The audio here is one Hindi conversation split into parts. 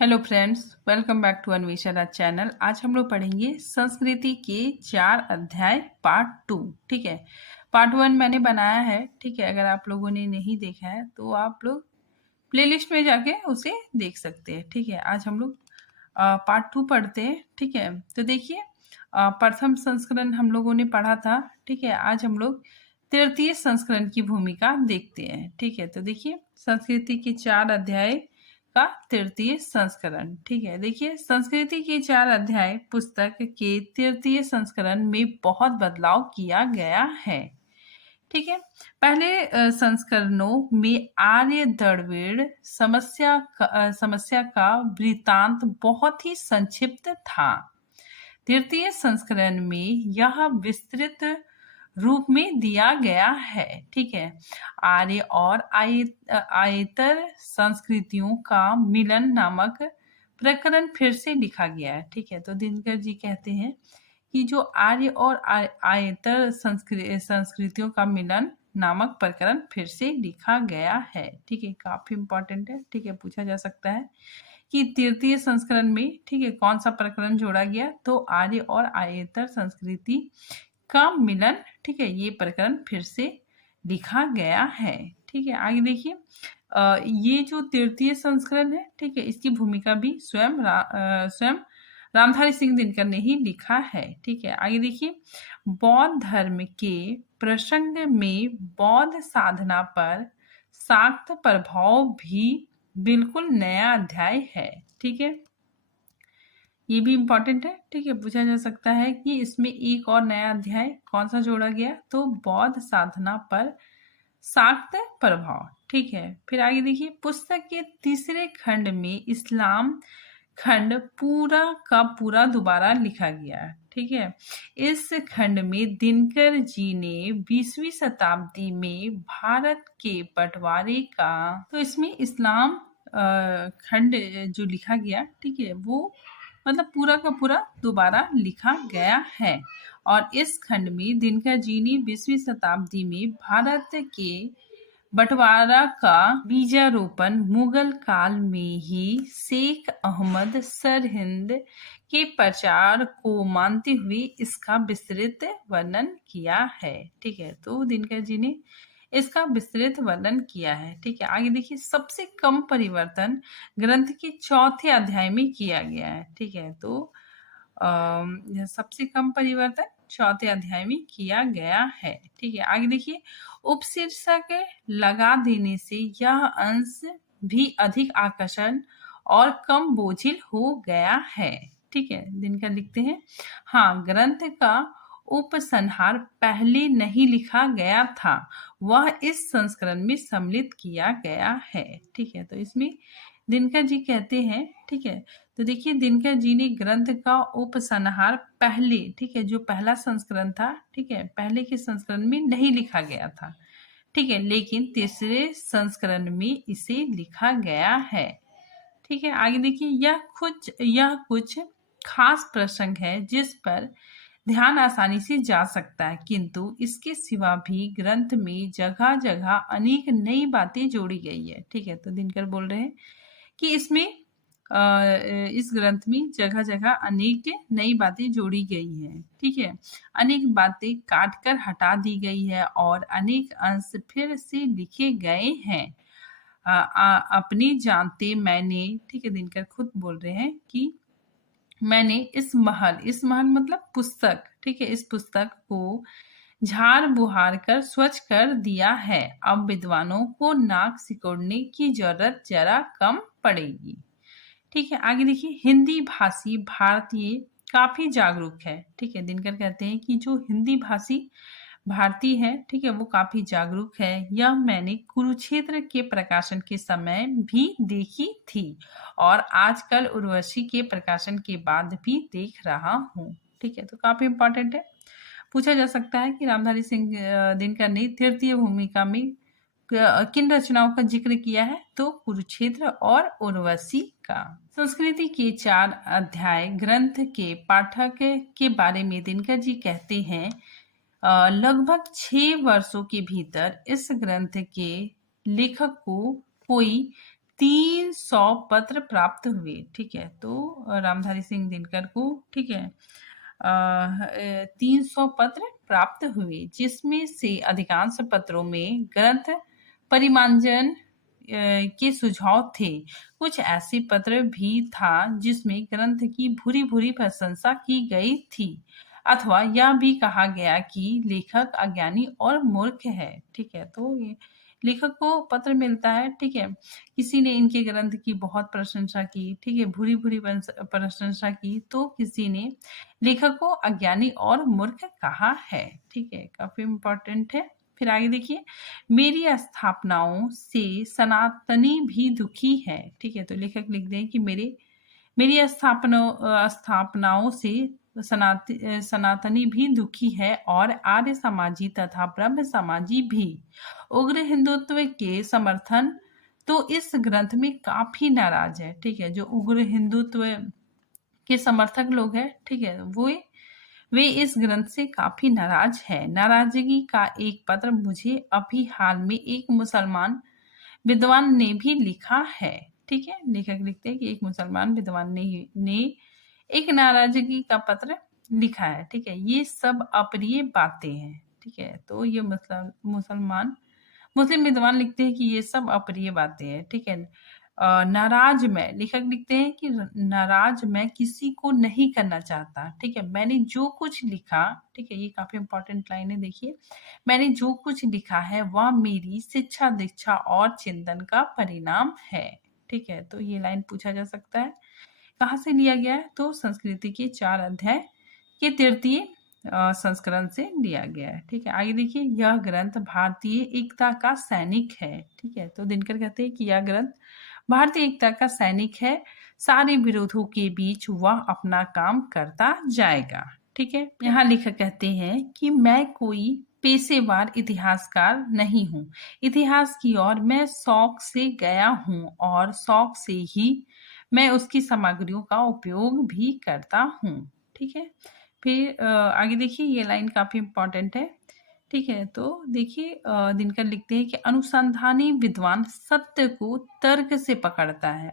Hello friends, welcome back to Anvesha Raj channel. आज हम लोग पढ़ेंगे संस्कृति के 4 अध्याय पार्ट 2। ठीक है, पार्ट 1 मैंने बनाया है। ठीक है, अगर आप लोगों ने नहीं देखा है तो आप लोग प्लेलिस्ट में जाके उसे देख सकते हैं। ठीक है, आज हम लोग पार्ट 2 पढ़ते हैं। ठीक है, तो देखिए, प्रथम संस्करण हम लोगों ने पढ़ा था। ठीक है, आज हम लोग तृतीय संस्करण की भूमिका देखते हैं। ठीक है, तो देखिए, संस्कृति के 4 अध्याय का तृतीय संस्करण। ठीक है, देखिए, संस्कृति के 4 अध्याय पुस्तक के तृतीय संस्करण में बहुत बदलाव किया गया है। ठीक है, पहले संस्करणों में आर्य द्रविड़ समस्या का वृत्तांत बहुत ही संक्षिप्त था। तृतीय संस्करण में यह विस्तृत रूप में दिया गया है। ठीक है, आर्य और आयतर संस्कृतियों का मिलन नामक प्रकरण फिर से लिखा गया है। ठीक है, तो दिनकर जी कहते हैं कि जो आर्य और आयतर संस्कृतियों का मिलन नामक प्रकरण फिर से लिखा गया है। ठीक है, काफी इंपॉर्टेंट है। ठीक है, पूछा जा सकता है कि तृतीय संस्करण में, ठीक है, कौन सा प्रकरण जोड़ा गया? तो आर्य और आयतर संस्कृति का मिलन। ठीक है, ये प्रकरण फिर से लिखा गया है। ठीक है, आगे देखिए, ये जो तृतीय संस्करण है, ठीक है, इसकी भूमिका भी स्वयं रामधारी सिंह दिनकर ने ही लिखा है। ठीक है, आगे देखिए, बौद्ध धर्म के प्रसंग में बौद्ध साधना पर शाक्त प्रभाव भी बिल्कुल नया अध्याय है। ठीक है, ये भी इम्पोर्टेंट है। ठीक है, पूछा जा सकता है कि इसमें एक और नया अध्याय कौन सा जोड़ा गया? तो बौद्ध साधना पर शाक्त प्रभाव। ठीक है, फिर आगे देखिए, पुस्तक के तीसरे खंड में इस्लाम खंड पूरा का पूरा दोबारा लिखा गया। ठीक है, इस खंड में दिनकर जी ने 20वीं शताब्दी में भारत के बंटवारे का, तो इसमें इस्लाम खंड जो लिखा गया, ठीक है, वो मतलब पूरा का पूरा दोबारा लिखा गया है। और इस खंड में दिनकर जी ने 20वीं शताब्दी में भारत के बंटवारा का बीजारोपण मुगल काल में ही शेख अहमद सरहिंद के प्रचार को मानते हुए इसका विस्तृत वर्णन किया है। ठीक है, तो दिनकर जी ने इसका विस्तृत वर्णन किया है। ठीक है, आगे देखिए, सबसे कम परिवर्तन ग्रंथ के चौथे अध्याय में किया गया है। ठीक है, तो सबसे कम परिवर्तन चौथे अध्याय में किया गया है। ठीक है, आगे देखिए, उपशीर्षक लगा देने से यह अंश भी अधिक आकर्षण और कम बोझिल हो गया है। ठीक है, दिनकर लिखते हैं, हाँ, ग्रंथ का उपसंहार पहले नहीं लिखा गया था, वह इस संस्करण में सम्मिलित किया गया है। ठीक है, तो इसमें दिनकर जी कहते हैं, ठीक है, तो देखिए, दिनकर जी ने ग्रंथ का उपसंहार पहले, ठीक है, जो पहला संस्करण था, ठीक है, पहले के संस्करण में नहीं लिखा गया था। ठीक है, लेकिन तीसरे संस्करण में इसे लिखा गया है। ठीक है, आगे देखिए, यह कुछ खास प्रसंग है जिस पर ध्यान आसानी से जा सकता है, किंतु इसके सिवा भी ग्रंथ में जगह जगह अनेक नई बातें जोड़ी गई है। ठीक है, तो दिनकर बोल रहे हैं कि इस ग्रंथ में जगह जगह अनेक नई बातें जोड़ी गई हैं। ठीक है, अनेक बातें काट कर हटा दी गई है और अनेक अंश फिर से लिखे गए हैं। अपने जानते मैंने, ठीक है, दिनकर खुद बोल रहे हैं कि मैंने इस महल मतलब पुस्तक, ठीक है, इस पुस्तक को झाड़ बुहार कर स्वच्छ कर दिया है। अब विद्वानों को नाक सिकोड़ने की जरूरत जरा कम पड़ेगी। ठीक है, आगे देखिए, हिंदी भाषी भारतीय काफी जागरूक है। ठीक है, दिनकर कहते हैं कि जो हिंदी भाषी भारतीय है, ठीक है, वो काफी जागरूक है। यह मैंने कुरुक्षेत्र के प्रकाशन के समय भी देखी थी और आजकल उर्वशी के प्रकाशन के बाद भी देख रहा हूँ। ठीक है, तो काफी इंपॉर्टेंट है। पूछा जा सकता है कि रामधारी सिंह दिनकर ने तृतीय भूमिका में किन रचनाओं का जिक्र किया है? तो कुरुक्षेत्र और उर्वशी का। संस्कृति के 4 अध्याय ग्रंथ के पाठक के बारे में दिनकर जी कहते हैं, लगभग 6 वर्षों के भीतर इस ग्रंथ के लेखक को कोई 300 पत्र प्राप्त हुए। ठीक है, तो रामधारी सिंह दिनकर को, ठीक है, 300 पत्र प्राप्त हुए, जिसमें से अधिकांश पत्रों में ग्रंथ परिमार्जन के सुझाव थे। कुछ ऐसे पत्र भी था जिसमें ग्रंथ की भूरी भूरी प्रशंसा की गई थी, अथवा यह भी कहा गया कि लेखक अज्ञानी और मूर्ख है। ठीक है, तो ये लेखक को पत्र मिलता है, ठीक है, किसी ने इनके ग्रंथ की बहुत प्रशंसा की, ठीक है, भूरी भूरी प्रशंसा की, तो किसी ने लेखक को अज्ञानी और मूर्ख कहा है। ठीक है, काफी इम्पोर्टेंट है। फिर आगे देखिए, मेरी स्थापनाओं से सनातनी भी दुखी है। ठीक है, तो लेखक लिख दें कि मेरी स्थापनाओं से सनातनी भी दुखी है, और आर्य समाजी तथा ब्रह्म समाजी भी। उग्र हिंदुत्व के समर्थन तो इस ग्रंथ में काफी नाराज है। ठीक है, जो उग्र हिंदुत्व के समर्थक लोग हैं, ठीक है, वे इस ग्रंथ से काफी नाराज है। नाराजगी का एक पत्र मुझे अभी हाल में एक मुसलमान विद्वान ने भी लिखा है। ठीक है, लेखक लिखते हैं कि एक मुसलमान विद्वान ने एक नाराजगी का पत्र लिखा है। ठीक है, ये सब अप्रिय बातें हैं। ठीक है, तो ये मुस्लिम विद्वान लिखते हैं कि ये सब अप्रिय बातें हैं। ठीक है, नाराज मैं, लेखक लिखते हैं कि नाराज मैं किसी को नहीं करना चाहता। ठीक है, मैंने जो कुछ लिखा, ठीक है, ये काफी इंपॉर्टेंट लाइन है, देखिए, मैंने जो कुछ लिखा है वह मेरी शिक्षा दीक्षा और चिंतन का परिणाम है। ठीक है, तो ये लाइन पूछा जा सकता है, कहाँ से लिया गया है, तो संस्कृति के 4 अध्याय के 33 संस्करण से लिया गया है। ठीक है, आगे देखिए, यह ग्रंथ भारतीय एकता का सैनिक है। ठीक है, तो दिनकर कहते हैं कि यह ग्रंथ भारतीय एकता का सैनिक है, सारे विरोधों के बीच वह अपना काम करता जाएगा। ठीक है, यहाँ लेखक कहते हैं कि मैं कोई पेशेवर इतिहासकार नहीं हूँ, इतिहास की ओर मैं शौक से गया हूँ, और शौक से ही मैं उसकी सामग्रियों का उपयोग भी करता हूँ। ठीक है, फिर आगे देखिए, ये लाइन काफी इंपॉर्टेंट है। ठीक है, तो देखिए, दिनकर लिखते हैं कि अनुसंधानी विद्वान सत्य को तर्क से पकड़ता है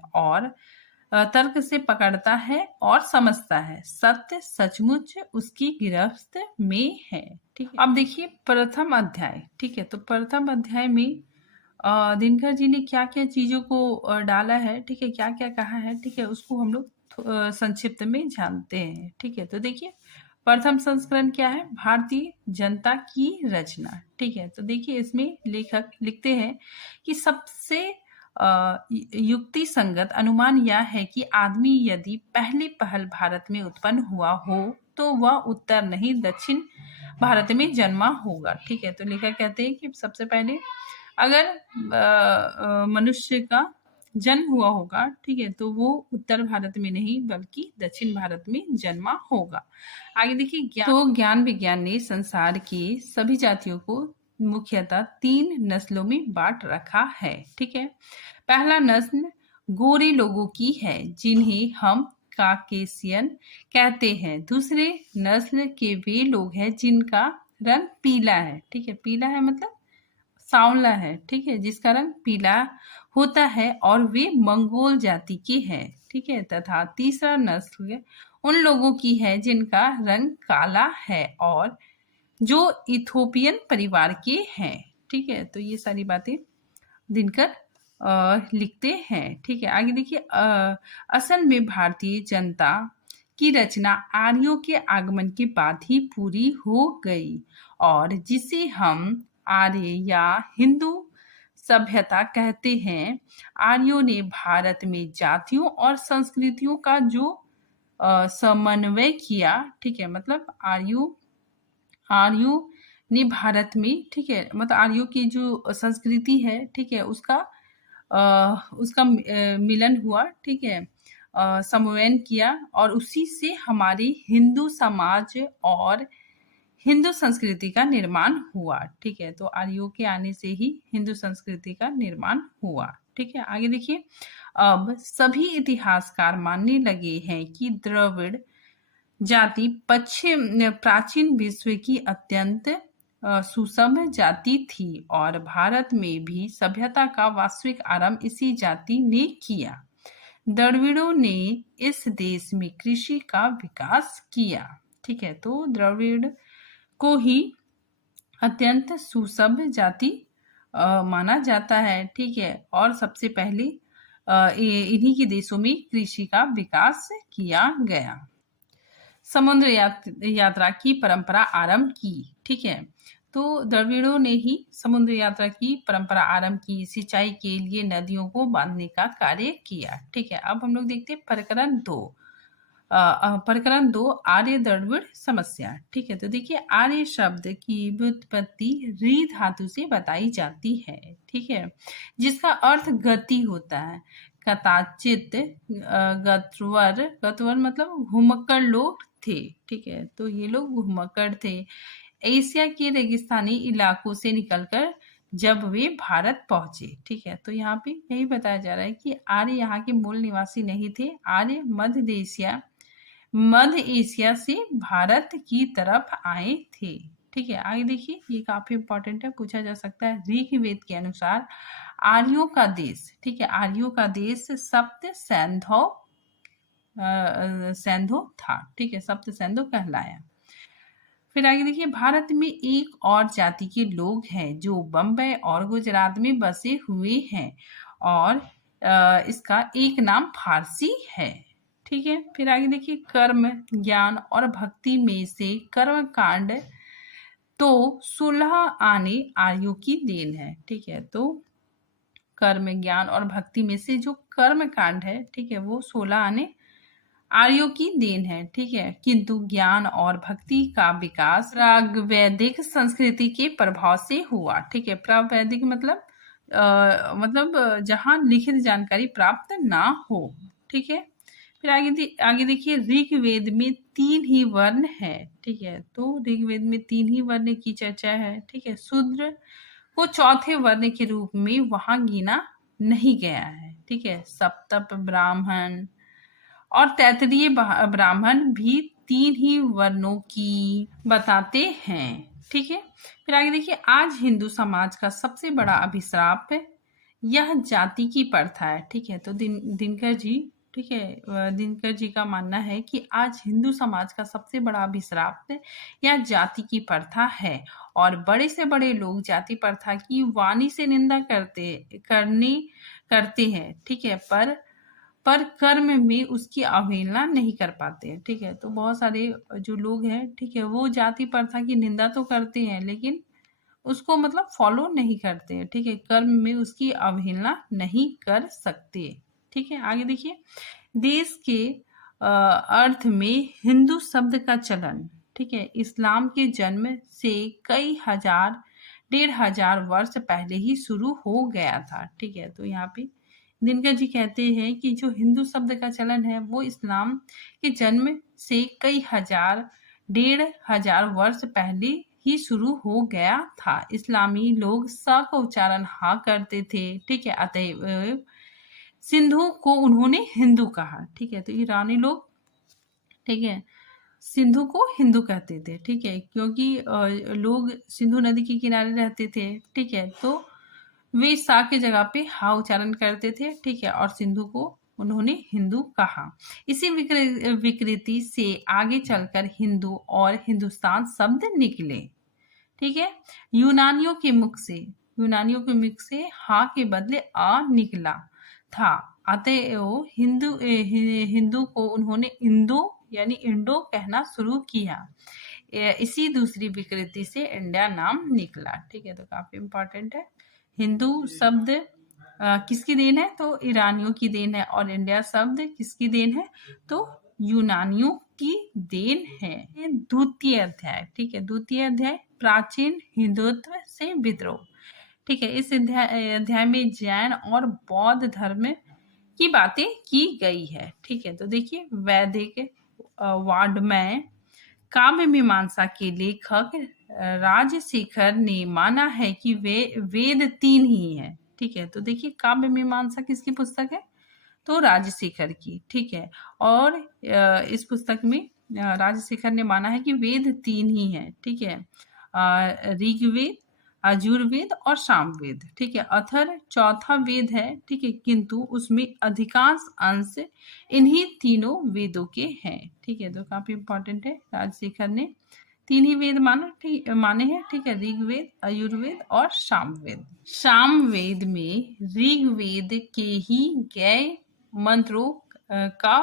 और समझता है, सत्य सचमुच उसकी गिरफ्त में है। ठीक है, अब देखिए प्रथम अध्याय। ठीक है, तो प्रथम अध्याय में दिनकर जी ने क्या क्या चीजों को डाला है, ठीक है, क्या क्या कहा है, ठीक है, उसको हम लोग संक्षिप्त में जानते हैं। ठीक है, तो देखिए, प्रथम संस्करण क्या है, भारतीय जनता की रचना। ठीक है, तो देखिए, इसमें लेखक लिखते हैं कि सबसे युक्ति संगत अनुमान यह है कि आदमी यदि पहली पहल भारत में उत्पन्न हुआ हो तो वह उत्तर नहीं दक्षिण भारत में जन्मा होगा। ठीक है, तो लेखक कहते हैं कि सबसे पहले अगर मनुष्य का जन्म हुआ होगा, ठीक है, तो वो उत्तर भारत में नहीं बल्कि दक्षिण भारत में जन्मा होगा। आगे देखिए, ज्ञान विज्ञान ने संसार की सभी जातियों को मुख्यतः 3 नस्लों में बांट रखा है। ठीक है, पहला नस्ल गोरे लोगों की है, जिन्हें हम काकेशियन कहते हैं। दूसरे नस्ल के वे लोग हैं जिनका रंग पीला है। ठीक है, पीला है मतलब सांवला है, ठीक है, जिसका रंग पीला होता है, और वे मंगोल जाति के हैं। ठीक है, तथा तीसरा नस्ल उन लोगों की है जिनका रंग काला है और जो इथोपियन परिवार के हैं। ठीक है, तो ये सारी बातें दिनकर लिखते हैं। ठीक है, आगे देखिए, असल में भारतीय जनता की रचना आर्यों के आगमन के बाद ही पूरी हो गई, और जिसे हम आर्य या हिंदू सभ्यता कहते हैं, आर्यों ने भारत में जातियों और संस्कृतियों का जो समन्वय किया। ठीक है, मतलब आर्यों ने भारत में, ठीक है, मतलब आर्यों की जो संस्कृति है, ठीक है, उसका मिलन हुआ। ठीक है, समन्वय किया, और उसी से हमारे हिंदू समाज और हिंदू संस्कृति का निर्माण हुआ। ठीक है, तो आर्यों के आने से ही हिंदू संस्कृति का निर्माण हुआ। ठीक है, आगे देखिए, अब सभी इतिहासकार मानने लगे हैं कि द्रविड़ जाति प्राचीन विश्व की अत्यंत सुसभ्य जाति थी और भारत में भी सभ्यता का वास्तविक आरंभ इसी जाति ने किया। द्रविड़ों ने इस देश में कृषि का विकास किया। ठीक है, तो द्रविड़ को ही अत्यंत सुसभ्य जाति माना जाता है। ठीक है, और सबसे पहले इन्हीं के देशों में कृषि का विकास किया गया। समुद्र यात्रा की परंपरा आरंभ की। ठीक है, तो द्रविड़ों ने ही समुद्र यात्रा की परंपरा आरंभ की, सिंचाई के लिए नदियों को बांधने का कार्य किया। ठीक है, अब हम लोग देखते हैं प्रकरण 2। प्रकरण 2 आर्य द्रविड़ समस्या। ठीक है, तो देखिए आर्य शब्द की व्युत्पत्ति री धातु से बताई जाती है। ठीक है, जिसका अर्थ गति होता है। कदाचित गतवर मतलब घुमक्कड़ लोग थे। ठीक है, तो ये लोग घुमक्कड़ थे। एशिया के रेगिस्तानी इलाकों से निकलकर जब वे भारत पहुंचे। ठीक है, तो यहाँ पे यही बताया जा रहा है कि आर्य यहाँ के मूल निवासी नहीं थे। आर्य मध्य एशिया से भारत की तरफ आए थे। ठीक है, आगे देखिए, ये काफी इंपॉर्टेंट है, पूछा जा सकता है। ऋग्वेद के अनुसार आर्यों का देश, ठीक है, आर्यों का देश सप्त सैंधो था। ठीक है, सप्त सैंधो कहलाया। फिर आगे देखिए, भारत में एक और जाति के लोग हैं जो बम्बई और गुजरात में बसे हुए हैं और इसका एक नाम फारसी है। ठीक है, फिर आगे देखिए, कर्म ज्ञान और भक्ति में से कर्म कांड तो 16 आने आर्यों की देन है। ठीक है, तो कर्म ज्ञान और भक्ति में से जो कर्म कांड है, ठीक है, वो 16 आने आर्यों की देन है। ठीक है, किंतु ज्ञान और भक्ति का विकास प्रागवैदिक संस्कृति के प्रभाव से हुआ। ठीक है, प्रागवैदिक मतलब जहां लिखित जानकारी प्राप्त ना हो। ठीक है, फिर आगे देखिए, ऋग्वेद में 3 ही वर्ण है। ठीक है, तो ऋग्वेद में 3 ही वर्ण की चर्चा है। ठीक है, शूद्र को चौथे वर्ण के रूप में वहां गिना नहीं गया है। ठीक है, सप्तप ब्राह्मण और तैतरीय ब्राह्मण भी 3 ही वर्णों की बताते हैं। ठीक है, फिर आगे देखिए, आज हिंदू समाज का सबसे बड़ा अभिशाप यह जाति की प्रथा है। ठीक है, तो दिनकर जी, ठीक है, दिनकर जी का मानना है कि आज हिंदू समाज का सबसे बड़ा अभिशाप यह जाति की प्रथा है और बड़े से बड़े लोग जाति प्रथा की वाणी से निंदा करते हैं। ठीक है, पर कर्म में उसकी अवहेलना नहीं कर पाते हैं। ठीक है, तो बहुत सारे जो लोग हैं, ठीक है, वो जाति प्रथा की निंदा तो करते हैं लेकिन उसको मतलब फॉलो नहीं करते हैं। ठीक है, कर्म में उसकी अवहेलना नहीं कर सकते। ठीक है, आगे देखिए, देश के अर्थ में हिंदू शब्द का चलन, ठीक है, इस्लाम के जन्म से कई 1,500 वर्ष पहले ही शुरू हो गया था। ठीक है, तो यहाँ पे दिनकर जी कहते हैं कि जो हिंदू शब्द का चलन है वो इस्लाम के जन्म से कई 1,500 वर्ष पहले ही शुरू हो गया था। इस्लामी लोग स का उच्चारण हा करते थे। ठीक है, अतएव सिंधु को उन्होंने हिंदू कहा। ठीक है, तो ईरानी लोग, ठीक है, सिंधु को हिंदू कहते थे। ठीक है, क्योंकि लोग सिंधु नदी के किनारे रहते थे। ठीक है, तो वे सा के जगह पे हा उच्चारण करते थे। ठीक है, और सिंधु को उन्होंने हिंदू कहा। इसी विकृति से आगे चलकर हिंदू और हिंदुस्तान शब्द निकले। ठीक है, यूनानियों के मुख से हा के बदले आ निकला था। अतएव हिंदू को उन्होंने इंदो यानी इंडो कहना शुरू किया। इसी दूसरी विकृति से इंडिया नाम निकला। ठीक है, तो काफी इंपॉर्टेंट है। हिंदू शब्द किसकी देन है? तो ईरानियों की देन है। और इंडिया शब्द किसकी देन है? तो यूनानियों की देन है। द्वितीय अध्याय, ठीक है, द्वितीय अध्याय प्राचीन हिंदुत्व से विद्रोह। ठीक है, इस अध्याय में जैन और बौद्ध धर्म की बातें की गई है। ठीक है, तो देखिए, वैदिक वाङ्मय काव्य मीमांसा के लेखक राजशेखर ने माना है कि वेद 3 ही हैं। ठीक है, तो देखिए, काव्य मीमांसा किसकी पुस्तक है? तो राजशेखर की। ठीक है, और इस पुस्तक में राजशेखर ने माना है कि वेद 3 ही हैं। ठीक है, ऋग्वेद, यजुर्वेद और सामवेद। ठीक है, अथर्व चौथा वेद है। ठीक है, किंतु उसमें अधिकांश अंश इन्हीं तीनों वेदों के हैं। ठीक है, तो काफी इंपॉर्टेंट है। राजशेखर ने 3 ही वेद माने हैं। ठीक है, ऋग्वेद, यजुर्वेद और सामवेद। सामवेद में ऋग्वेद के ही गय मंत्रों का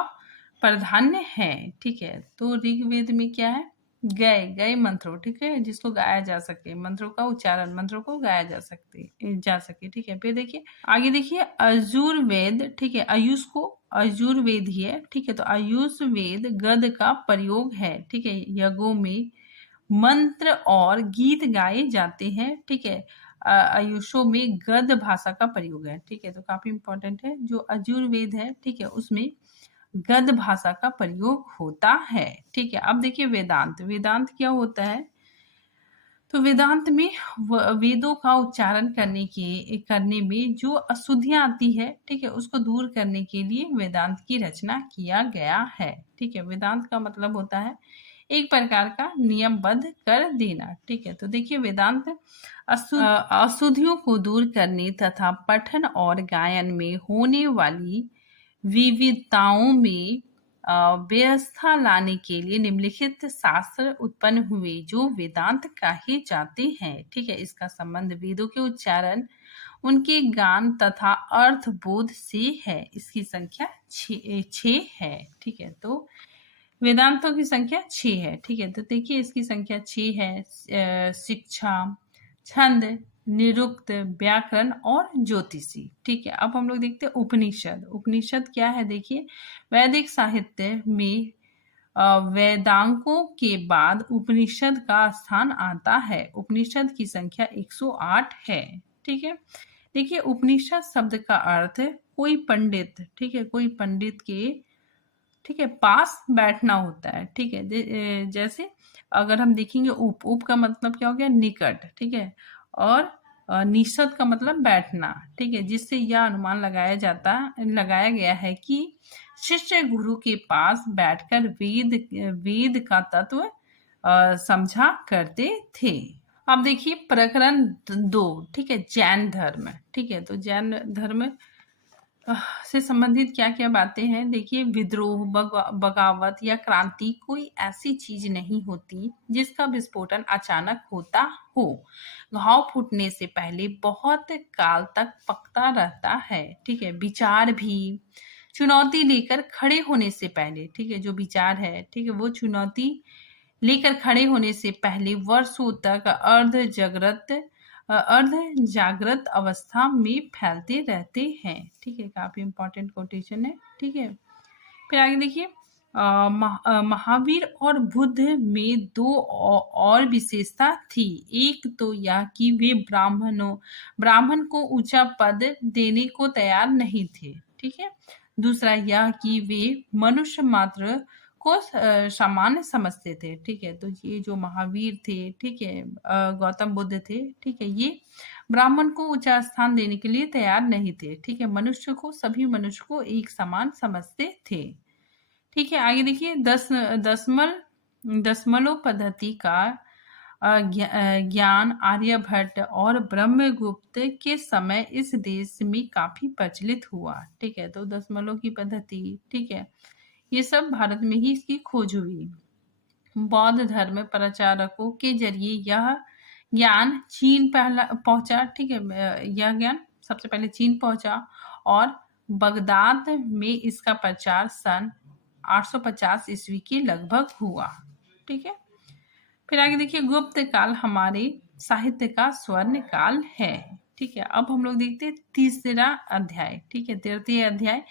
प्राधान्य है। ठीक है, तो ऋग्वेद में क्या है? गए मंत्रों। ठीक है, जिसको गाया जा सके, मंत्रों का उच्चारण, मंत्रों को गाया जा सके। ठीक है, फिर देखिए आगे, देखिए यजुर्वेद। ठीक है, आयुष को यजुर्वेद ही है। ठीक है, तो आयुर्वेद गद का प्रयोग है। ठीक है, यज्ञों में मंत्र और गीत गाए जाते हैं। ठीक है, आयुषों में गद भाषा का प्रयोग है। ठीक है, तो काफी इंपॉर्टेंट है। जो यजुर्वेद है, ठीक है, उसमें गद भाषा का प्रयोग होता है। ठीक है, अब देखिए वेदांत। वेदांत क्या होता है? तो वेदांत में वेदों का उच्चारण करने में जो अशुद्धियां आती है, ठीक है, उसको दूर करने के लिए वेदांत की रचना किया गया है। ठीक है, वेदांत का मतलब होता है एक प्रकार का नियमबद्ध कर देना। ठीक है, तो देखिए वेदांत अशुद्धियों को दूर करने तथा पठन और गायन में होने वाली विविधताओं में व्यवस्था लाने के लिए निम्नलिखित शास्त्र उत्पन्न हुए जो वेदांत कहे जाते हैं। ठीक है, इसका संबंध वेदों के उच्चारण, उनके गान तथा अर्थबोध से है। इसकी संख्या 6 है। ठीक है, तो वेदांतों की संख्या 6 है। ठीक है, तो देखिए इसकी संख्या 6 है। शिक्षा, छंद, निरुक्त, व्याकरण और ज्योतिषी। ठीक है, अब हम लोग देखते हैं उपनिषद। उपनिषद क्या है? देखिए वैदिक साहित्य में वेदांगों के बाद उपनिषद का स्थान आता है। उपनिषद की संख्या 108 है। ठीक है, देखिए उपनिषद शब्द का अर्थ कोई पंडित, ठीक है, कोई पंडित के, ठीक है, पास बैठना होता है। ठीक है, जैसे अगर हम देखेंगे उप का मतलब क्या हो गया? निकट। ठीक है, और निषद का मतलब बैठना। ठीक है, जिससे यह अनुमान लगाया गया है कि शिष्य गुरु के पास बैठकर वेद का तत्व समझा करते थे। अब देखिए प्रकरण 2। ठीक है, जैन धर्म। ठीक है, तो जैन धर्म से संबंधित क्या क्या बातें हैं? देखिए विद्रोह, बगावत या क्रांति कोई ऐसी चीज नहीं होती जिसका विस्फोटन अचानक होता हो। घाव फूटने से पहले बहुत काल तक पकता रहता है। ठीक है, विचार भी चुनौती लेकर खड़े होने से पहले, ठीक है, जो विचार है, ठीक है, वो चुनौती लेकर खड़े होने से पहले वर्षों तक अर्ध जागृत अवस्था में फैलते रहते हैं। ठीक है, काफी इंपॉर्टेंट कोटेशन है। ठीक है, फिर आगे देखिए महावीर और बुद्ध में 2 और विशेषता थी। एक तो यह कि वे ब्राह्मण को ऊंचा पद देने को तैयार नहीं थे। ठीक है, दूसरा यह कि वे मनुष्य मात्र को सामान्य समझते थे। ठीक है, तो ये जो महावीर थे, ठीक है, गौतम बुद्ध थे, ठीक है, ये ब्राह्मण को ऊंचा स्थान देने के लिए तैयार नहीं थे। ठीक है, सभी मनुष्य को एक समान समझते थे। ठीक है, आगे देखिए दशमलव पद्धति का ज्ञान आर्यभट्ट और ब्रह्मगुप्त के समय इस देश में काफी प्रचलित हुआ। ठीक है, तो दशमलव की पद्धति, ठीक है, ये सब भारत में ही इसकी खोज हुई। बौद्ध धर्म प्रचारकों के जरिए यह ज्ञान चीन पहुंचा। ठीक है, यह ज्ञान सबसे पहले चीन पहुंचा और बगदाद में इसका प्रचार सन 850 ईस्वी के लगभग हुआ। ठीक है, फिर आगे देखिए गुप्त काल हमारे साहित्य का स्वर्ण काल है। ठीक है, अब हम लोग देखते हैं तीसरा अध्याय। ठीक है, तृतीय अध्याय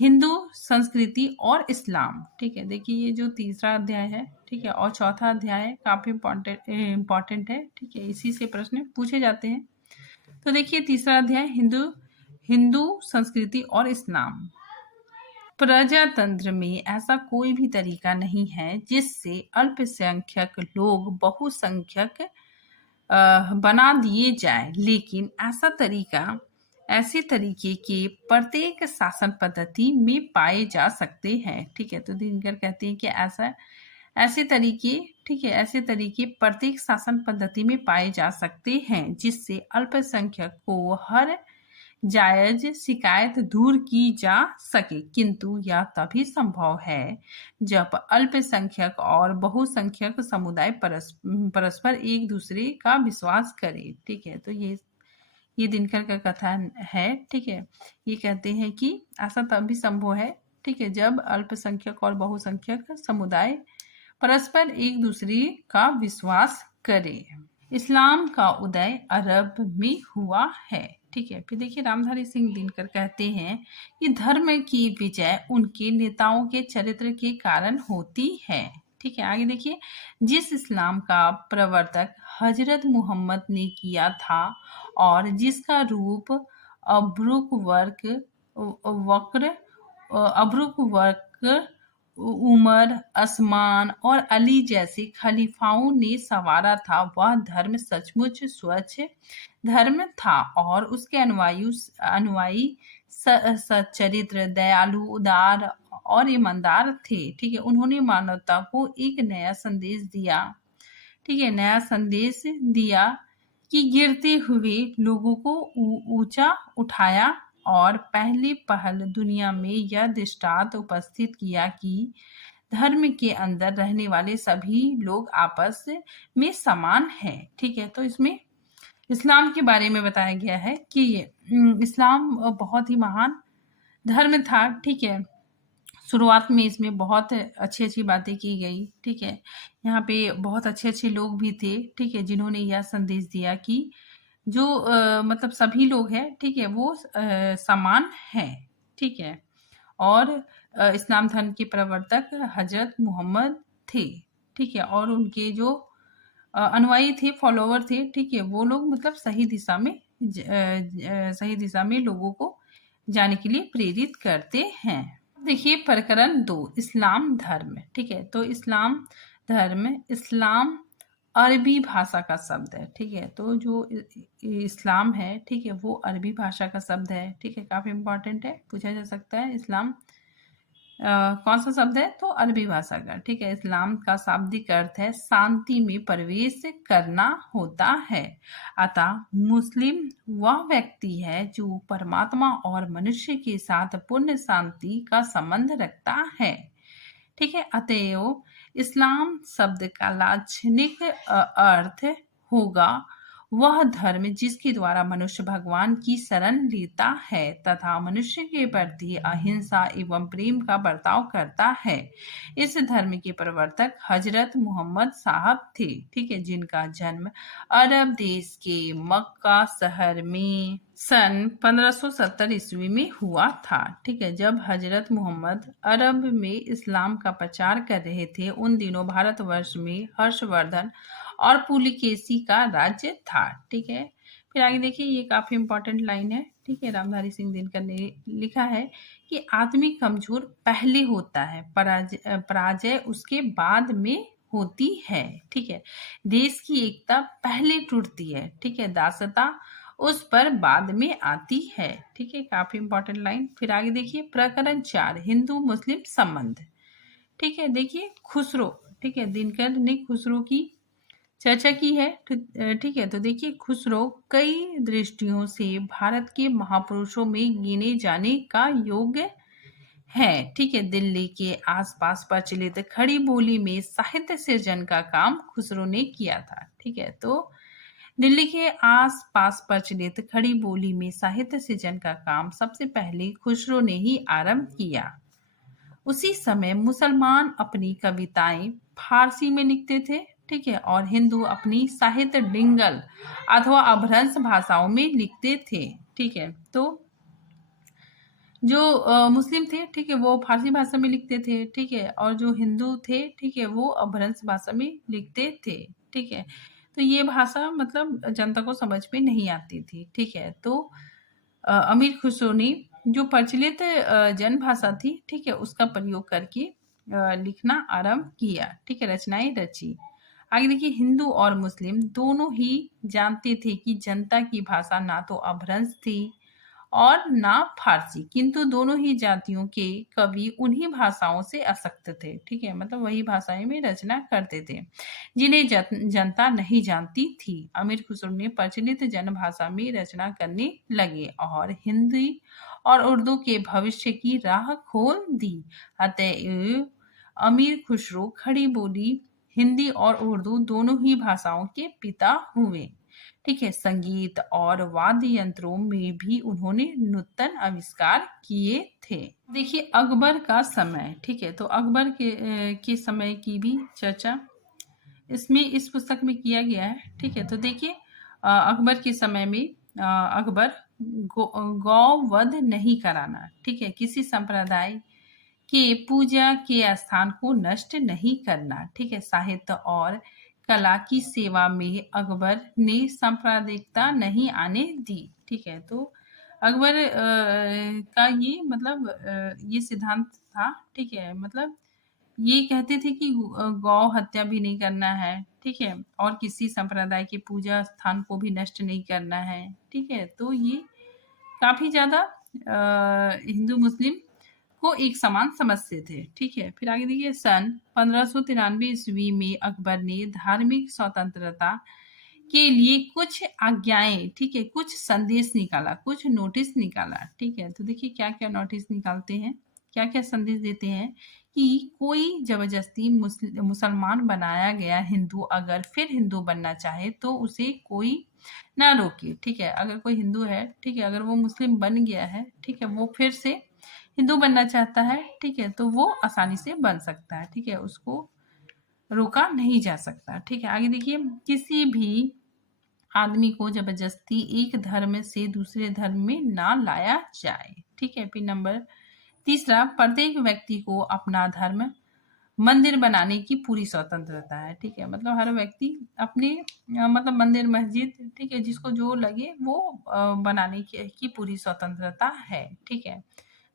हिंदू संस्कृति और इस्लाम। ठीक है, देखिए ये जो तीसरा अध्याय है, ठीक है, और चौथा अध्याय है, काफी इम्पोर्टेंट है। ठीक है, इसी से प्रश्न पूछे जाते हैं। तो देखिए तीसरा अध्याय हिंदू संस्कृति और इस्लाम। प्रजातंत्र में ऐसा कोई भी तरीका नहीं है जिससे अल्पसंख्यक लोग बहुसंख्यक बना दिए जाए, लेकिन ऐसे तरीके के प्रत्येक शासन पद्धति में पाए जा सकते हैं। ठीक है, तो दिनकर कहते हैं कि ऐसे तरीके, ठीक है, ऐसे तरीके प्रत्येक शासन पद्धति में पाए जा सकते हैं जिससे अल्पसंख्यक को हर जायज शिकायत दूर की जा सके, किंतु यह तभी संभव है जब अल्पसंख्यक और बहुसंख्यक समुदाय परस्पर एक दूसरे का विश्वास करे। ठीक है, तो ये दिनकर का कथन है। ठीक है, ये कहते हैं कि ऐसा तभी संभव है, ठीक है, जब अल्पसंख्यक और बहुसंख्यक समुदाय परस्पर एक दूसरे का विश्वास करे। इस्लाम का उदय अरब में हुआ है। ठीक है, फिर देखिए रामधारी सिंह दिनकर कहते हैं कि धर्म की विजय उनके नेताओं के चरित्र के कारण होती है। ठीक है, आगे देखिए, जिस इस्लाम का प्रवर्तक हजरत मोहम्मद ने किया था और जिसका रूप अब्रुक वक्र उमर, उस्मान और अली जैसे खलीफाओं ने संवारा था, वह धर्म सचमुच स्वच्छ धर्म था और उसके अनुयायी सच्चरित्र, दयालु, उदार और ईमानदार थे। ठीक है, उन्होंने मानवता को एक नया संदेश दिया। ठीक है, नया संदेश दिया कि गिरते हुए लोगों को ऊंचा उठाया और पहली पहल दुनिया में यह दृष्टांत उपस्थित किया कि धर्म के अंदर रहने वाले सभी लोग आपस में समान हैं। ठीक है, तो इसमें इस्लाम के बारे में बताया गया है कि इस्लाम बहुत ही महान धर्म था। ठीक है, शुरुआत में इसमें बहुत अच्छी अच्छी बातें की गई। ठीक है, यहाँ पे बहुत अच्छे अच्छे लोग भी थे। ठीक है, जिन्होंने यह संदेश दिया कि जो मतलब सभी लोग हैं, ठीक है, वो समान हैं। ठीक है, और इस्लाम धर्म के प्रवर्तक हजरत मोहम्मद थे। ठीक है, और उनके जो अनुयायी थे, फॉलोवर थे, ठीक है, वो लोग मतलब सही दिशा में लोगों को जाने के लिए प्रेरित करते हैं। देखिए प्रकरण 2, इस्लाम धर्म। ठीक है, तो इस्लाम धर्म, इस्लाम अरबी भाषा का शब्द है। ठीक है, तो जो इस्लाम है, ठीक है, वो अरबी भाषा का शब्द है। ठीक है, काफी इंपॉर्टेंट है, पूछा जा सकता है इस्लाम कौन सा शब्द है, तो अरबी भाषा का। ठीक है, इस्लाम का शाब्दिक अर्थ है शांति में प्रवेश करना होता है। अतः मुस्लिम वह व्यक्ति है जो परमात्मा और मनुष्य के साथ पूर्ण शांति का संबंध रखता है। ठीक है, अतएव इस्लाम शब्द का लाक्षणिक अर्थ होगा वह धर्म जिसके द्वारा मनुष्य भगवान की शरण लेता है तथा मनुष्य के प्रति अहिंसा एवं प्रेम का बर्ताव करता है। इस धर्म के प्रवर्तक हजरत मोहम्मद साहब थे। ठीक है, जिनका जन्म अरब देश के मक्का शहर में सन 1570 ईस्वी में हुआ था। ठीक है, जब हजरत मोहम्मद अरब में इस्लाम का प्रचार कर रहे थे, उन दिनों भारतवर्ष में हर्षवर्धन और पुलिकेशी का राज्य था। ठीक है, फिर आगे देखिए, ये काफी इंपॉर्टेंट लाइन है। ठीक है, रामधारी सिंह दिनकर ने लिखा है कि आदमी कमजोर पहले होता है, पराजय उसके बाद में होती है। ठीक है, देश की एकता पहले टूटती है। ठीक है, दासता उस पर बाद में आती है। ठीक है, काफी इंपॉर्टेंट लाइन। फिर आगे देखिए प्रकरण 4, हिंदू मुस्लिम संबंध। ठीक है, देखिए खुसरो, ठीक है, दिनकर ने खुसरो की चर्चा की है। ठीक है, तो देखिए खुसरो कई दृष्टियों से भारत के महापुरुषों में गिने जाने का योग्य है। ठीक है, दिल्ली के आसपास प्रचलित खड़ी बोली में साहित्य सृजन का काम खुसरो ने किया था। ठीक है, तो दिल्ली के आसपास प्रचलित खड़ी बोली में साहित्य सृजन का काम सबसे पहले खुसरो ने ही आरंभ किया। उसी समय मुसलमान अपनी कविताएं फारसी में लिखते थे। ठीक है, और हिंदू अपनी साहित्य डिंगल अथवा अभ्रंश भाषाओं में लिखते थे। ठीक है, तो जो मुस्लिम थे, ठीक है, वो फारसी भाषा में लिखते थे। ठीक है, और जो हिंदू थे, ठीक है, वो अभ्रंश भाषा में लिखते थे। ठीक है, तो ये भाषा मतलब जनता को समझ में नहीं आती थी। ठीक है, तो अमीर खुसरो ने जो प्रचलित जन भाषा थी, ठीक है, उसका प्रयोग करके लिखना आरंभ किया। ठीक है, रचनाएं रची। आगे देखिए, हिंदू और मुस्लिम दोनों ही जानते थे कि जनता की भाषा ना तो अभ्रंश थी और ना फारसी, किंतु दोनों ही जातियों के कवि उन्हीं भाषाओं से आसक्त थे। ठीक है, मतलब वही भाषाएं में रचना करते थे जिन्हें जनता नहीं जानती थी। अमीर खुसरो ने प्रचलित जनभाषा में रचना करने लगे और हिंदी और उर्दू के भविष्य की राह खोल दी। अतएव अमीर खुसरो खड़ी बोली, हिंदी और उर्दू दोनों ही भाषाओं के पिता हुए। ठीक है, संगीत और वाद्य यंत्रों में भी उन्होंने नूतन आविष्कार किए थे। देखिए अकबर का समय। ठीक है, तो अकबर के समय की भी चर्चा इसमें इस पुस्तक में किया गया है। ठीक है, तो देखिए अकबर के समय में अकबर गौ वध नहीं कराना, ठीक है, किसी संप्रदाय के पूजा के स्थान को नष्ट नहीं करना, ठीक है, साहित्य और कला की सेवा में अकबर ने सांप्रदायिकता नहीं आने दी। ठीक है, तो अकबर का ये मतलब ये सिद्धांत था। ठीक है, मतलब ये कहते थे कि गौ हत्या भी नहीं करना है। ठीक है, और किसी संप्रदाय के पूजा स्थान को भी नष्ट नहीं करना है। ठीक है, तो ये काफी ज्यादा हिंदू मुस्लिम को एक समान समझते थे। ठीक है, फिर आगे देखिए सन 1593 ईस्वी में अकबर ने धार्मिक स्वतंत्रता के लिए कुछ आज्ञाएं, ठीक है, कुछ संदेश निकाला, कुछ नोटिस निकाला। ठीक है, तो देखिए क्या क्या नोटिस निकालते हैं, क्या क्या संदेश देते हैं कि कोई जबरदस्ती मुसलमान बनाया गया हिंदू अगर फिर हिंदू बनना चाहे तो उसे कोई ना रोके। ठीक है, अगर कोई हिंदू है, ठीक है, अगर वो मुस्लिम बन गया है, ठीक है, वो फिर से हिंदू बनना चाहता है, ठीक है, तो वो आसानी से बन सकता है। ठीक है, उसको रोका नहीं जा सकता। ठीक है, आगे देखिए किसी भी आदमी को जबरदस्ती एक धर्म से दूसरे धर्म में ना लाया जाए। ठीक है, फिर नंबर तीसरा, प्रत्येक व्यक्ति को अपना धर्म मंदिर बनाने की पूरी स्वतंत्रता है। ठीक है, मतलब हर व्यक्ति अपने मतलब मंदिर मस्जिद, ठीक है, जिसको जो लगे वो बनाने की पूरी स्वतंत्रता है। ठीक है,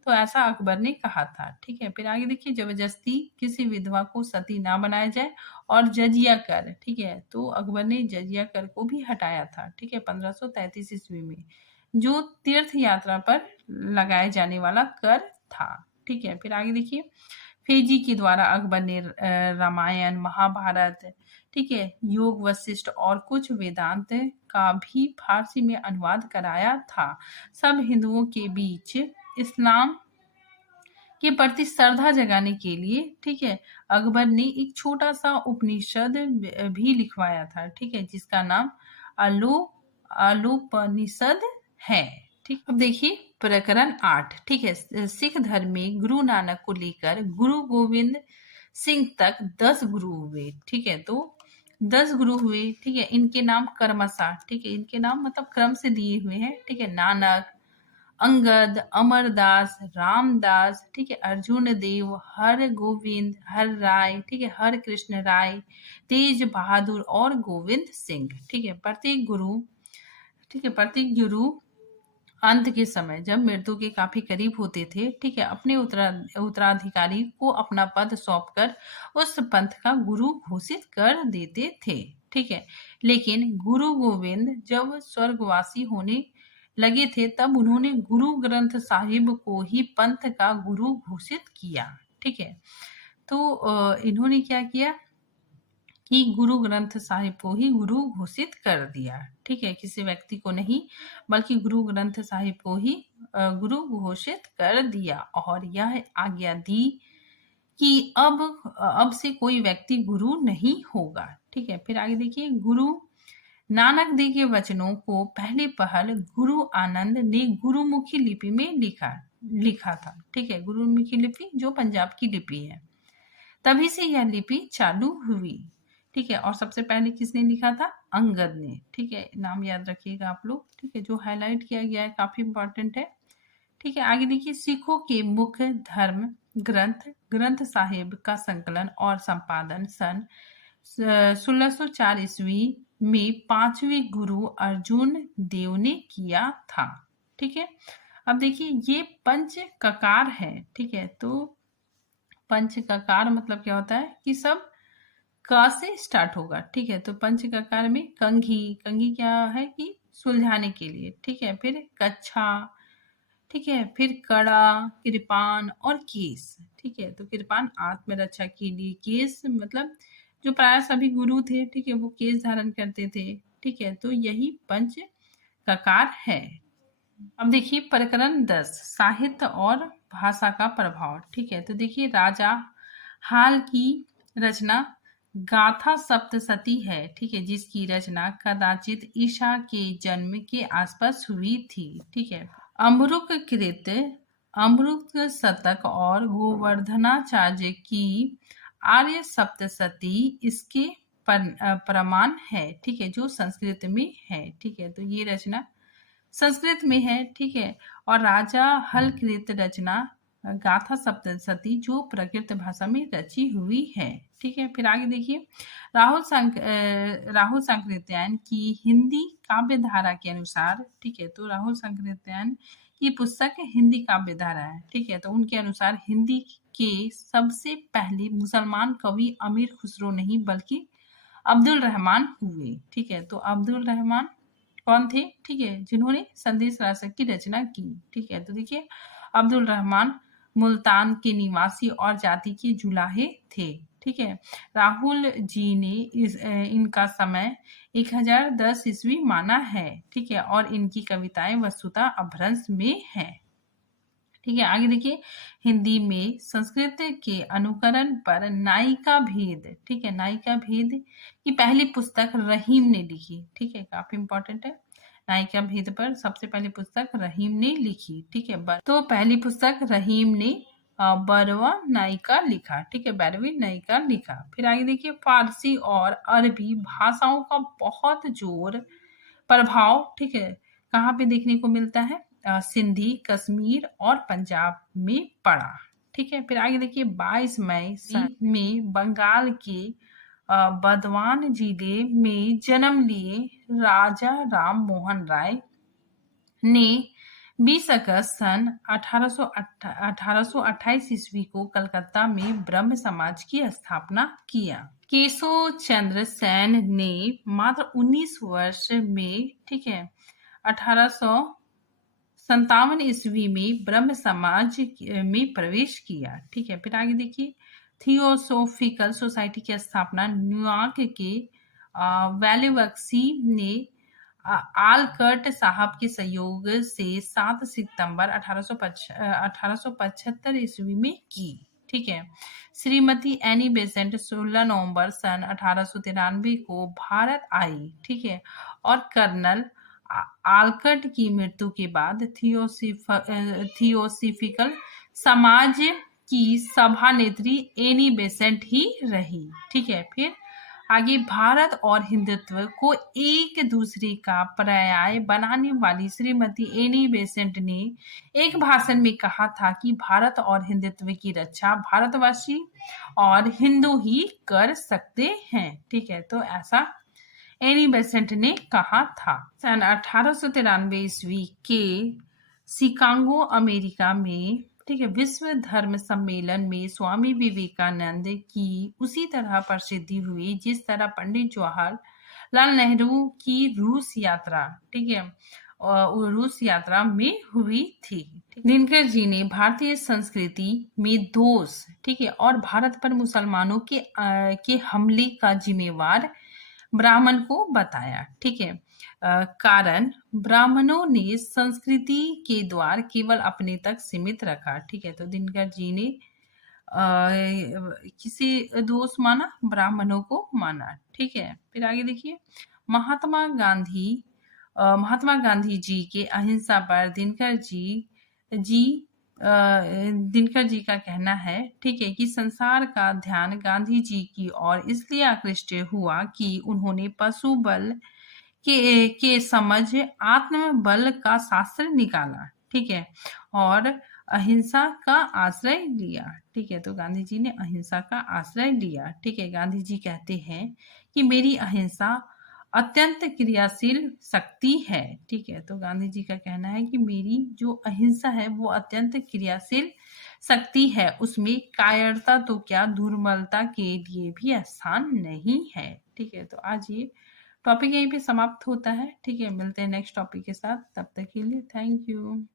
तो ऐसा अकबर ने कहा था। ठीक है, फिर आगे देखिए जबरदस्ती किसी विधवा को सती ना बनाया जाए और जजिया कर, ठीक है, तो अकबर ने जजिया कर को भी हटाया था। ठीक है, 1533 ईस्वी में, जो तीर्थ यात्रा पर लगाए जाने वाला कर था। ठीक है, फिर आगे देखिए फेजी के द्वारा अकबर ने रामायण, महाभारत, ठीक है, योग वशिष्ठ और कुछ वेदांत का भी फारसी में अनुवाद कराया था। सब हिंदुओं के बीच इस्लाम के प्रति श्रद्धा जगाने के लिए, ठीक है, अकबर ने एक छोटा सा उपनिषद भी लिखवाया था। ठीक है, जिसका नाम आलोपनिषद है। ठीक, अब देखिए प्रकरण 8। ठीक है, सिख धर्म में गुरु नानक को लेकर गुरु गोविंद सिंह तक 10 गुरु हुए। ठीक है, तो 10 गुरु हुए। ठीक है, इनके नाम कर्मशः, ठीक है, इनके नाम मतलब क्रम से दिए हुए हैं। ठीक है, नानक, अंगद, अमरदास, रामदास, ठीक है, अर्जुन देव, हर गोविंद, हर राय, ठीक है, हर कृष्ण राय, तेज बहादुर और गोविंद सिंह। ठीक है, प्रत्येक गुरु, ठीक है, प्रत्येक गुरु अंत के समय जब मृत्यु के काफी करीब होते थे, ठीक है, अपने उत्तराधिकारी को अपना पद सौंपकर उस पंथ का गुरु घोषित कर देते थे। ठीक है, लेकिन गुरु गोविंद जब स्वर्गवासी होने लगे थे तब उन्होंने गुरु ग्रंथ साहिब को ही पंथ का गुरु घोषित किया। ठीक है, तो इन्होंने क्या किया कि गुरु ग्रंथ साहिब को ही गुरु घोषित कर दिया। ठीक है, किसी व्यक्ति को नहीं बल्कि गुरु ग्रंथ साहिब को ही गुरु घोषित कर दिया और यह आज्ञा दी कि अब से कोई व्यक्ति गुरु नहीं होगा। ठीक है, फिर आगे देखिए गुरु नानक देव के वचनों को पहले पहल गुरु आनंद ने गुरुमुखी लिपि में लिखा था। ठीक है, गुरुमुखी लिपि जो पंजाब की लिपि है, तभी से यह लिपि चालू हुई। ठीक है, और सबसे पहले किसने लिखा था? अंगद ने। ठीक है, नाम याद रखिएगा आप लोग। ठीक है, जो हाईलाइट किया गया है काफी इंपॉर्टेंट है। ठीक है, आगे देखिए सिखों के मुख्य धर्म ग्रंथ साहिब का संकलन और संपादन सन 1604 ईस्वी में 5वें गुरु अर्जुन देव ने किया था। ठीक है, अब देखिए ये पंच ककार है। ठीक है, तो पंच ककार मतलब क्या होता है कि सब क से स्टार्ट होगा। ठीक है, तो पंच ककार में कंघी, कंघी क्या है कि सुलझाने के लिए। ठीक है, फिर कच्छा, ठीक है। फिर कड़ा, कृपान और केस, ठीक है। तो कृपान आत्मरक्षा के लिए, केस मतलब जो प्राय सभी गुरु थे, ठीक है, वो केस धारण करते थे, ठीक है। तो यही पंच ककार है। अब देखिए प्रकरण 10, साहित्य और भाषा का प्रभाव, ठीक है। तो देखिए राजा हाल की रचना गाथा सप्तशती है, ठीक है, जिसकी रचना कदाचित ईसा के जन्म के आसपास हुई थी, ठीक है। अमरुक कृत, अमरुक शतक और गोवर्धनाचार्य की आर्य सप्तशती इसके प्रमाण है, ठीक है, जो संस्कृत में है, ठीक है। तो ये रचना संस्कृत में है, ठीक है। और राजा हलकृत रचना गाथा सप्तशती जो प्रकृत भाषा में रची हुई है, ठीक है। फिर आगे देखिए राहुल सांकृत्यायन की हिंदी काव्य धारा के अनुसार, ठीक है। तो राहुल सांकृत्यायन की पुस्तक हिंदी काव्य धारा है, ठीक है। तो उनके अनुसार हिंदी के सबसे पहले मुसलमान कवि अमीर खुसरो नहीं बल्कि अब्दुल रहमान हुए, ठीक है। तो अब्दुल रहमान कौन थे, ठीक है, जिन्होंने संदेश रासक की रचना की, ठीक है। तो देखिए अब्दुल रहमान मुल्तान के निवासी और जाति के जुलाहे थे, ठीक है। राहुल जी ने इनका समय 1010 ईस्वी माना है, ठीक है। और इनकी कविताएं वस्तुतः अपभ्रंश में है, ठीक है। आगे देखिए हिंदी में संस्कृत के अनुकरण पर नायिका भेद, ठीक है, नायिका भेद की पहली पुस्तक रहीम ने लिखी, ठीक है, काफी इंपॉर्टेंट है। नायिका भेद पर सबसे पहली पुस्तक रहीम ने लिखी, ठीक है। तो पहली पुस्तक रहीम ने बरवा नायिका लिखा, ठीक है, 12वीं नायिका लिखा। फिर आगे देखिए फारसी और अरबी भाषाओं का बहुत जोर प्रभाव, ठीक है, कहाँ पे देखने को मिलता है, सिंधी, कश्मीर और पंजाब में पड़ा, ठीक है। फिर आगे देखिए 22 मई में बंगाल के बर्दवान जिले में जन्म लिए राजा राम मोहन राय ने 20 अगस्त सन 1828 ईस्वी को कलकत्ता में ब्रह्म समाज की स्थापना किया। केशव चंद्र सेन ने मात्र 19 वर्ष में, ठीक है, 1857 ईस्वी में ब्रह्म समाज में प्रवेश किया, ठीक है। फिर आगे देखिए थियोसोफिकल सोसाइटी की स्थापना न्यूयॉर्क के वैलेवक्सी ने आलकट साहब के सहयोग से 7 सितंबर 1875 ईस्वी में की, ठीक है। श्रीमती एनी बेसेंट 16 नवंबर सन 1893 को भारत आई, ठीक है। और कर्नल आलकट की मृत्यु के बाद थियोसोफिकल समाज की सभानेत्री एनी बेसेंट ही रही, ठीक है। फिर आगे भारत और हिंदुत्व को एक दूसरे का पर्याय बनाने वाली श्रीमती एनी बेसेंट ने एक भाषण में कहा था कि भारत और हिंदुत्व की रक्षा भारतवासी और हिंदू ही कर सकते हैं, ठीक है। तो ऐसा एनी बेसेंट ने कहा था। सन 1893 ईस्वी के शिकागो अमेरिका में, ठीक है, विश्व धर्म सम्मेलन में स्वामी विवेकानंद की उसी तरह प्रसिद्धि हुई जिस तरह पंडित जवाहरलाल नेहरू की रूस यात्रा, ठीक है, रूस यात्रा में हुई थी। दिनकर जी ने भारतीय संस्कृति में दोष, ठीक है, और भारत पर मुसलमानों के हमले का जिम्मेवार ब्राह्मण को बताया, ठीक है। कारण ब्राह्मणों ने संस्कृति के द्वार केवल अपने तक सीमित रखा, ठीक है। तो दिनकर जी ने किसी दोष माना, ब्राह्मणों को माना, ठीक है। फिर आगे देखिए महात्मा गांधी जी के अहिंसा पर दिनकर जी का कहना है, ठीक है, कि संसार का ध्यान गांधी जी की ओर इसलिए आकृष्ट हुआ कि उन्होंने पशु बल के समझ आत्म बल का शास्त्र निकाला, ठीक है, और अहिंसा का आश्रय लिया, ठीक है। तो गांधी जी ने अहिंसा का आश्रय लिया, ठीक है। गांधी जी कहते हैं कि मेरी अहिंसा अत्यंत क्रियाशील शक्ति है, ठीक है। तो गांधी जी का कहना है कि मेरी जो अहिंसा है वो अत्यंत क्रियाशील शक्ति है, उसमें कायरता तो क्या दुर्बलता के लिए भी स्थान नहीं है, ठीक है। तो आज ये टॉपिक यहीं पे समाप्त होता है, ठीक है। मिलते हैं नेक्स्ट टॉपिक के साथ, तब तक के लिए थैंक यू।